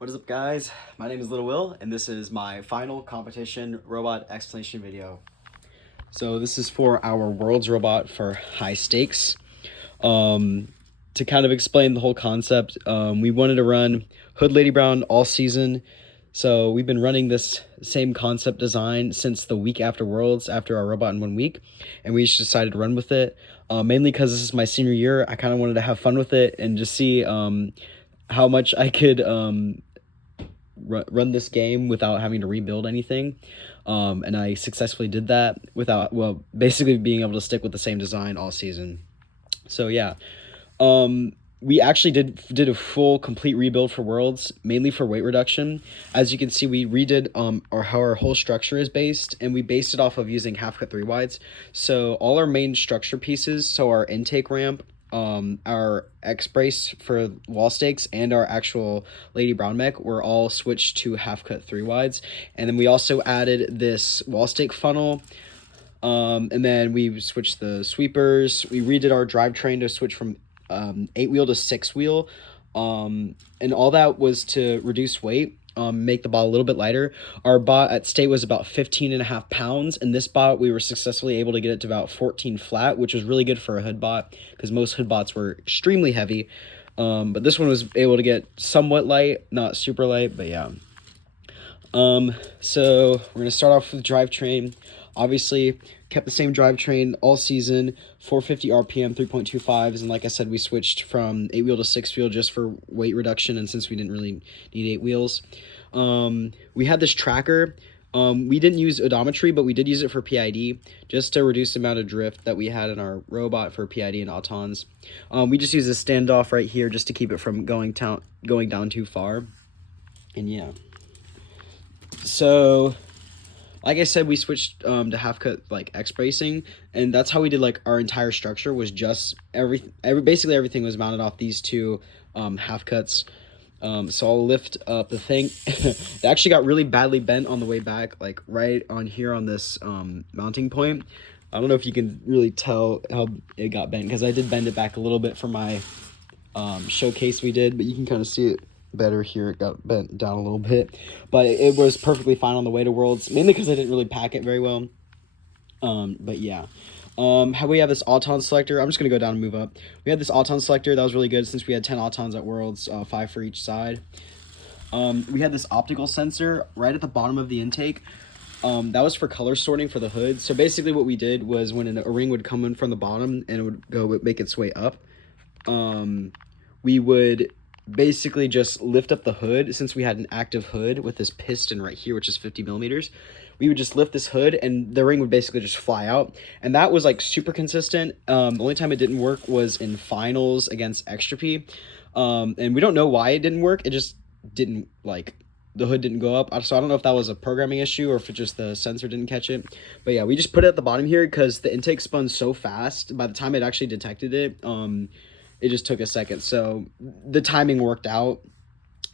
What is up, guys? My name is Little Will, and this is my final competition robot explanation video. So this is for our world's robot for high stakes. To kind of explain the whole concept, we wanted to run Hood Lady Brown all season. So we've been running this same concept design since the week after Worlds, after our robot in 1 week, and we just decided to run with it. Mainly because this is my senior year, I kind of wanted to have fun with it and just see how much I could run this game without having to rebuild anything. And I successfully did that without, well, basically being able to stick with the same design all season. So yeah, we actually did a full complete rebuild for Worlds, mainly for weight reduction. As you can see, we redid how our whole structure is based, and we based it off of using half cut 3 wides. So all our main structure pieces, so our intake ramp, our X brace for wall stakes, and our actual Lady Brown mech were all switched to half cut 3 wides. And then we also added this wall stake funnel. And then we switched the sweepers. We redid our drivetrain to switch from 8-wheel to 6-wheel. And all that was to reduce weight, make the bot a little bit lighter. Our bot at state was about 15.5 pounds, and this bot we were successfully able to get it to about 14 flat, which was really good for a hood bot because most hood bots were extremely heavy. But this one was able to get somewhat light, not super light, but yeah. So we're gonna start off with drivetrain. Obviously, kept the same drivetrain all season, 450 RPM, 3.25s, and like I said, we switched from 8-wheel to 6-wheel just for weight reduction, and since we didn't really need 8 wheels. We had this tracker. We didn't use odometry, but we did use it for PID, just to reduce the amount of drift that we had in our robot for PID and autons. We just use a standoff right here just to keep it from going down too far. And yeah. So, like I said, we switched to half cut like X bracing, and that's how we did like our entire structure. Was just basically everything was mounted off these two half cuts. So I'll lift up the thing. It actually got really badly bent on the way back, like right on here on this mounting point. I don't know if you can really tell how it got bent because I did bend it back a little bit for my showcase we did, but you can kind of see it better here. It got bent down a little bit, but it was perfectly fine on the way to Worlds, mainly because I didn't really pack it very well. But yeah. How we have this Auton selector. I'm just gonna go down and move up. We had this Auton selector that was really good since we had 10 Autons at Worlds, 5 for each side. We had this optical sensor right at the bottom of the intake. That was for color sorting for the hood. So basically what we did was when a ring would come in from the bottom and it would make its way up, we would basically just lift up the hood. Since we had an active hood with this piston right here, which is 50 millimeters, we would just lift this hood and the ring would basically just fly out. And that was like super consistent. The only time it didn't work was in finals against Extra P. And we don't know why it didn't work. It just didn't, like, the hood didn't go up. So I don't know if that was a programming issue or if it just the sensor didn't catch it. But yeah, we just put it at the bottom here because the intake spun so fast. By the time it actually detected it, it just took a second. So the timing worked out.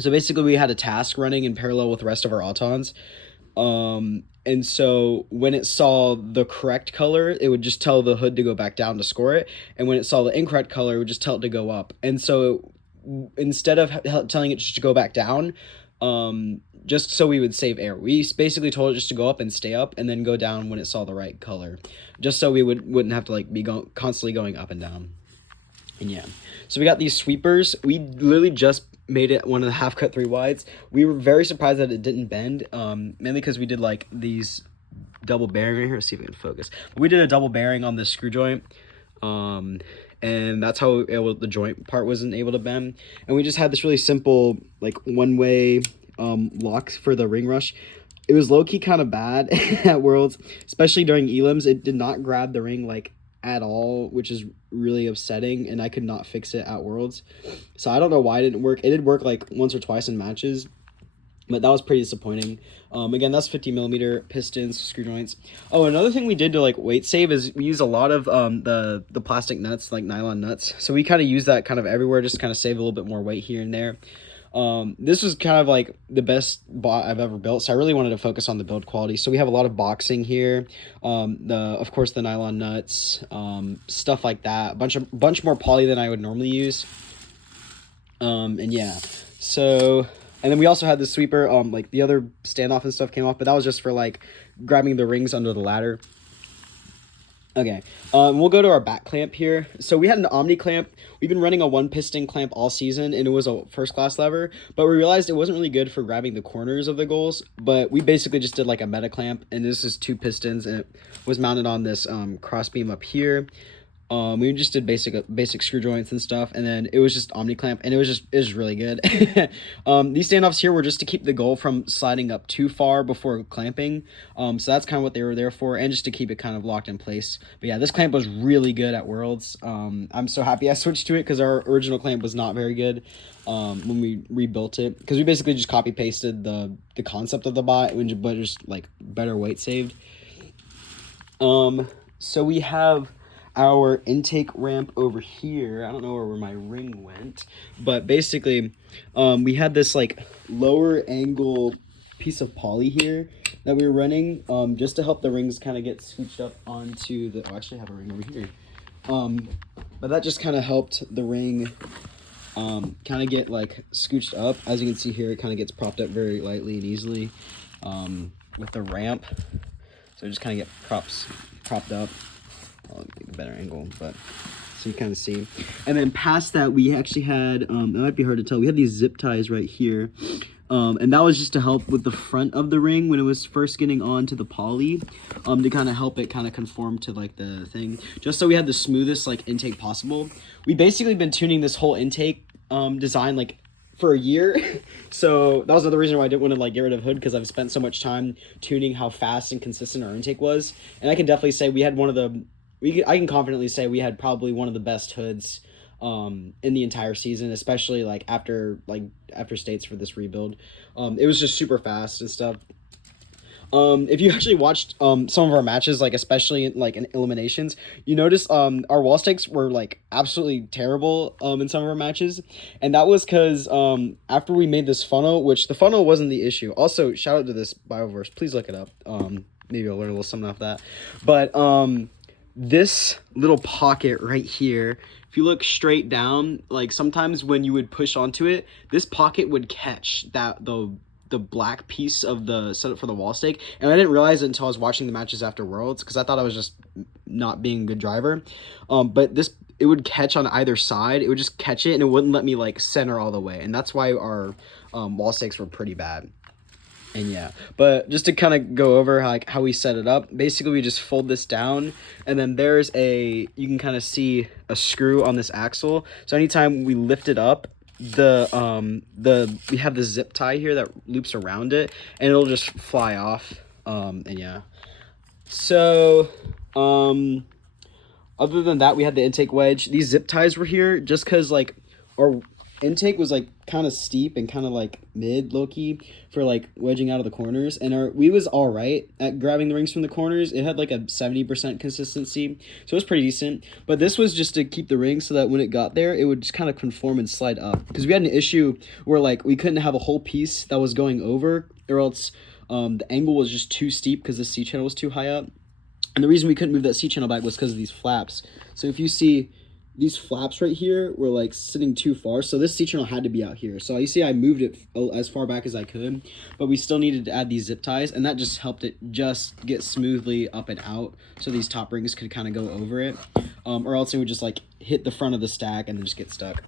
So basically we had a task running in parallel with the rest of our Autons. And so when it saw the correct color, it would just tell the hood to go back down to score it. And when it saw the incorrect color, it would just tell it to go up. And so instead of telling it just to go back down, just so we would save air, we basically told it just to go up and stay up and then go down when it saw the right color, just so we wouldn't have to like be constantly going up and down. And yeah, so we got these sweepers. We literally just made it one of the half cut 3 wides. We were very surprised that it didn't bend, mainly because we did like these double bearing right here. Let's see if we can focus. We did a double bearing on this screw joint, and that's how the joint part wasn't able to bend. And we just had this really simple like one-way lock for the ring rush. It was low-key kind of bad at Worlds, especially during elims. It did not grab the ring like at all, which is really upsetting, and I could not fix it at Worlds. So I don't know why it didn't work. It did work like once or twice in matches, but that was pretty disappointing. Again, that's 50 millimeter pistons, screw joints. Oh, another thing we did to like weight save is we use a lot of the plastic nuts, like nylon nuts. So we kind of use that kind of everywhere, just kind of save a little bit more weight here and there. This was kind of like the best bot I've ever built, so I really wanted to focus on the build quality. So we have a lot of boxing here, of course the nylon nuts, stuff like that, bunch more poly than I would normally use. And yeah, so And then we also had the sweeper, like the other standoff and stuff came off, but that was just for like grabbing the rings under the ladder. Okay, we'll go to our back clamp here. So we had an Omni clamp. We've been running a 1-piston clamp all season, and it was a first class lever, but we realized it wasn't really good for grabbing the corners of the goals, but we basically just did like a meta clamp, and this is 2 pistons, and it was mounted on this cross beam up here. We just did basic screw joints and stuff, and then it was just Omni clamp, and it was really good. These standoffs here were just to keep the goal from sliding up too far before clamping. So that's kind of what they were there for, and just to keep it kind of locked in place. But yeah, this clamp was really good at Worlds. I'm so happy I switched to it because our original clamp was not very good when we rebuilt it, because we basically just copy pasted the concept of the bot, but just like better weight saved. So we have our intake ramp over here. I don't know where my ring went, but basically we had this like lower angle piece of poly here that we were running just to help the rings kind of get scooched up onto the actually I have a ring over here, but that just kind of helped the ring kind of get like scooched up. As you can see here, it kind of gets propped up very lightly and easily with the ramp, so it just kind of get propped up. I'll get a better angle, but so you kind of see. And then past that, we actually had, it might be hard to tell, we had these zip ties right here. And that was just to help with the front of the ring when it was first getting onto the poly, to kind of help it kind of conform to like the thing, just so we had the smoothest like intake possible. We basically been tuning this whole intake design like for a year. So that was another reason why I didn't want to like get rid of hood, because I've spent so much time tuning how fast and consistent our intake was. And I can definitely say we had one of the I can confidently say we had probably one of the best hoods in the entire season, especially like after states for this rebuild. It was just super fast and stuff. If you actually watched some of our matches, like especially in eliminations, you notice our wall stakes were like absolutely terrible in some of our matches, and that was because after we made this funnel, which the funnel wasn't the issue. Also, shout out to this Bioverse, please look it up. Maybe I'll learn a little something off that. But this little pocket right here, if you look straight down, like sometimes when you would push onto it, this pocket would catch the black piece of the setup for the wall stake, and I didn't realize it until I was watching the matches after Worlds, because I thought I was just not being a good driver. But it would catch on either side. It would just catch it, and it wouldn't let me like center all the way, and that's why our wall stakes were pretty bad. And yeah, but just to kind of go over like how we set it up, basically we just fold this down, and then you can kind of see a screw on this axle. So anytime we lift it up, we have the zip tie here that loops around it, and it'll just fly off. And yeah, so other than that, we had the intake wedge. These zip ties were here just because like our intake was like kind of steep and kind of like mid low-key for like wedging out of the corners, and we was all right at grabbing the rings from the corners. It had like a 70% consistency, so it was pretty decent. But this was just to keep the ring so that when it got there, it would just kind of conform and slide up, because we had an issue where like we couldn't have a whole piece that was going over, or else the angle was just too steep because the C channel was too high up. And the reason we couldn't move that C channel back was because of these flaps. So if you see, these flaps right here were like sitting too far, so this C channel had to be out here. So you see I moved it as far back as I could, but we still needed to add these zip ties, and that just helped it just get smoothly up and out, so these top rings could kind of go over it, or else it would just like hit the front of the stack and then just get stuck.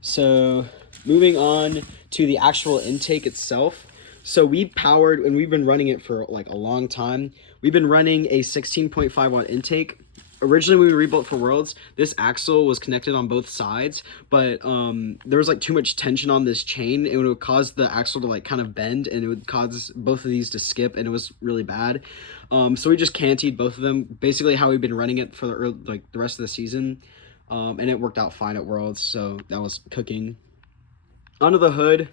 So moving on to the actual intake itself. So we powered, and we've been running it for like a long time. We've been running a 16.5 watt intake. Originally, when we rebuilt for Worlds, this axle was connected on both sides, but there was like too much tension on this chain. It would cause the axle to like kind of bend, and it would cause both of these to skip, and it was really bad. So we just cantied both of them, basically how we've been running it for the rest of the season, and it worked out fine at Worlds, so that was cooking. Onto the hood.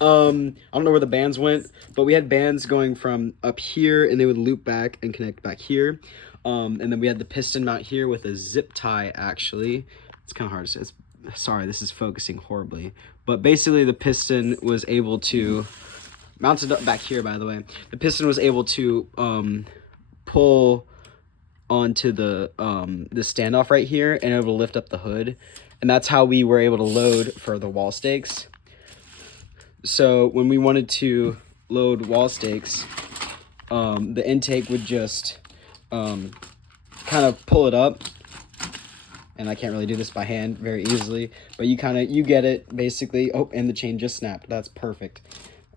I don't know where the bands went, but we had bands going from up here, and they would loop back and connect back here. And then we had the piston mount here with a zip tie, actually. It's kind of hard to say. Sorry, this is focusing horribly. But basically the piston was able to, mounted up back here, by the way, the piston was able to pull onto the standoff right here and able to lift up the hood. And that's how we were able to load for the wall stakes. So when we wanted to load wall stakes, the intake would just kind of pull it up, and I can't really do this by hand very easily, but you get it basically. Oh, and the chain just snapped. That's perfect.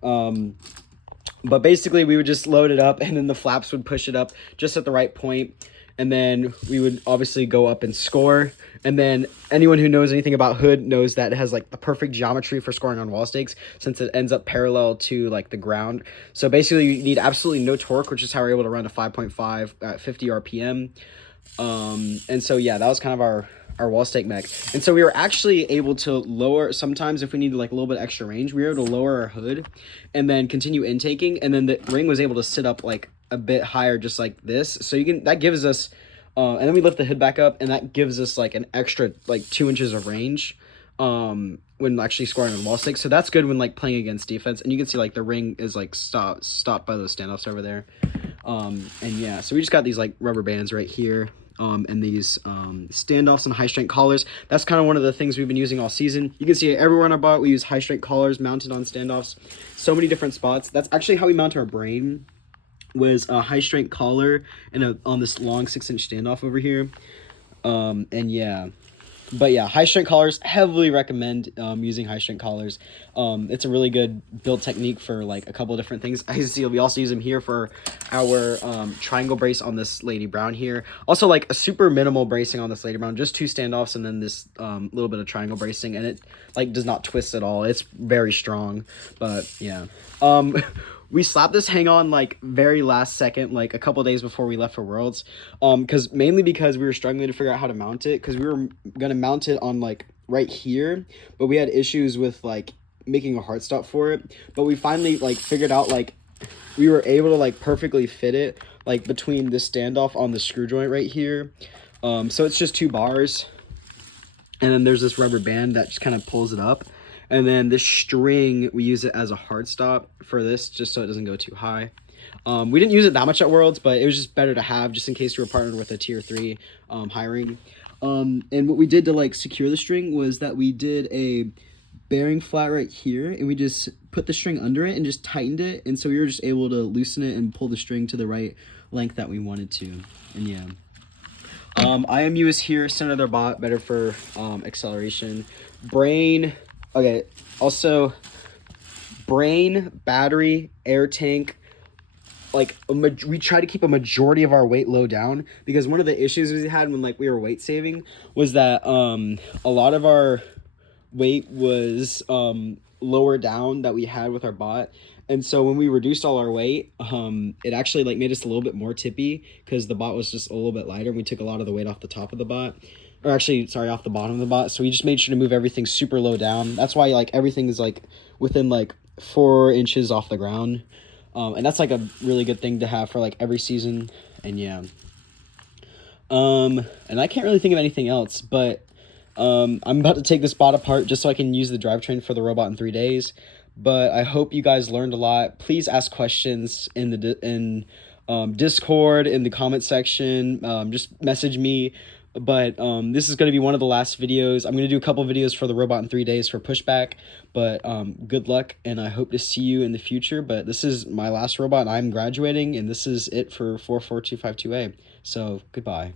But basically we would just load it up, and then the flaps would push it up just at the right point, and then we would obviously go up and score. And then anyone who knows anything about hood knows that it has like the perfect geometry for scoring on wall stakes, since it ends up parallel to like the ground. So basically you need absolutely no torque, which is how we're able to run a 5.5 at 50 RPM. And so yeah, that was kind of our wall stake mech. And so we were actually able to lower, sometimes if we needed like a little bit extra range, we were able to lower our hood and then continue intaking, and then the ring was able to sit up like a bit higher, just like this. So that gives us and then we lift the hood back up, and that gives us like an extra like 2 inches of range when actually scoring on wall stakes. So that's good when like playing against defense. And you can see like the ring is like stopped by those standoffs over there. And yeah, so we just got these like rubber bands right here, and these standoffs and high strength collars. That's kind of one of the things we've been using all season. You can see it everywhere on our bot. We use high strength collars mounted on standoffs, so many different spots. That's actually how we mount our brain, was a high strength collar and on this long 6-inch standoff over here. And yeah, but yeah, high strength collars, heavily recommend using high strength collars. It's a really good build technique for like a couple of different things. As you see, we also use them here for our triangle brace on this Lady Brown here. Also like a super minimal bracing on this Lady Brown, just 2 standoffs and then this little bit of triangle bracing, and it like does not twist at all. It's very strong. But yeah, we slapped this hang on like very last second, like a couple days before we left for Worlds, mainly because we were struggling to figure out how to mount it, because we were gonna mount it on like right here, but we had issues with like making a hard stop for it. But we finally like figured out like we were able to like perfectly fit it like between this standoff on the screw joint right here. So it's just 2 bars, and then there's this rubber band that just kind of pulls it up. And then this string, we use it as a hard stop for this, just so it doesn't go too high. We didn't use it that much at Worlds, but it was just better to have, just in case you were partnered with a tier 3 high ring. And what we did to like secure the string was that we did a bearing flat right here, and we just put the string under it and just tightened it. And so we were just able to loosen it and pull the string to the right length that we wanted to. And yeah. IMU is here, center of their bot, better for acceleration. Brain, okay, also brain, battery, air tank, like we try to keep a majority of our weight low down, because one of the issues we had when like we were weight saving was that a lot of our weight was lower down that we had with our bot. And so when we reduced all our weight, it actually like made us a little bit more tippy, because the bot was just a little bit lighter, and we took a lot of the weight off the top of the bot, or actually, sorry, off the bottom of the bot. So we just made sure to move everything super low down. That's why like everything is like within like 4 inches off the ground. And that's like a really good thing to have for like every season. And yeah. And I can't really think of anything else, but I'm about to take this bot apart just so I can use the drivetrain for the robot in 3 days. But I hope you guys learned a lot. Please ask questions in the Discord, in the comment section. Just message me. But this is going to be one of the last videos. I'm going to do a couple videos for the robot in 3 days for pushback. But good luck, and I hope to see you in the future. But this is my last robot, and I'm graduating, and this is it for 44252A. So goodbye.